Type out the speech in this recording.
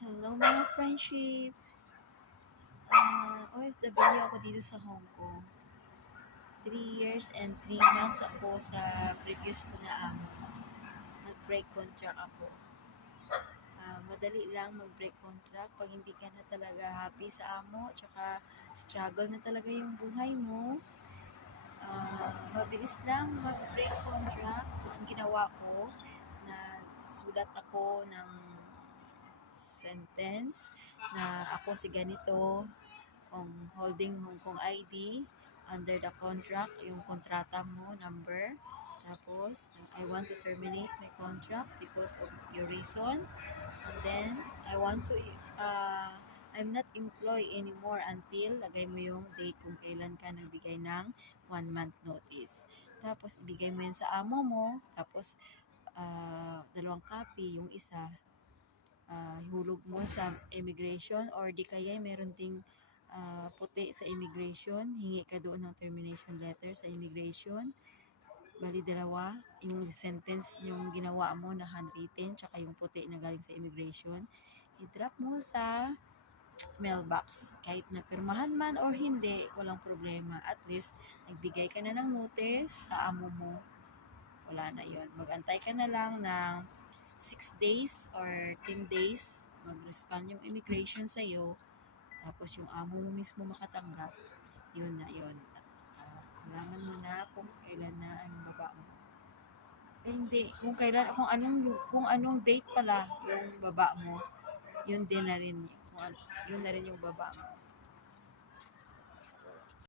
Hello mga friendship! OFW ako dito sa Hong Kong. 3 years and 3 months ako sa previous ko na amo. Nag-break contract ako. Madali lang mag-break contract pag hindi ka na talaga happy sa amo, tsaka struggle na talaga yung buhay mo. Mabilis lang mag-break contract. Ang ginawa ko, nagsulat ako ng sentence na ako si ganito, holding Hong Kong ID, under the contract, yung kontrata mo, number. Tapos, I want to terminate my contract because of your reason. And then, I'm not employed anymore until lagay mo yung date kung kailan ka nagbigay ng 1 month notice. Tapos, ibigay mo yan sa amo mo. Tapos, 2 copy, yung isa, hulog mo sa immigration, or di kaya meron ding puti sa immigration, hingi ka doon ng termination letter sa immigration. Bali 2, yung sentence yung ginawa mo na handwritten, tsaka yung puti na galing sa immigration, i-drop mo sa mailbox. Kahit na pirmahan man or hindi, walang problema. At least, nagbigay ka na ng notice sa amo mo. Wala na yon. Mag-antay ka na lang ng 6 days or 10 days, mag-respond yung immigration sa'yo, tapos yung amo mo mismo makatanggap, yun na yun. At malaman mo na kung kailan na ang baba mo. Hindi, kung anong date pala yung baba mo, yun din na rin, yun na rin yung baba mo.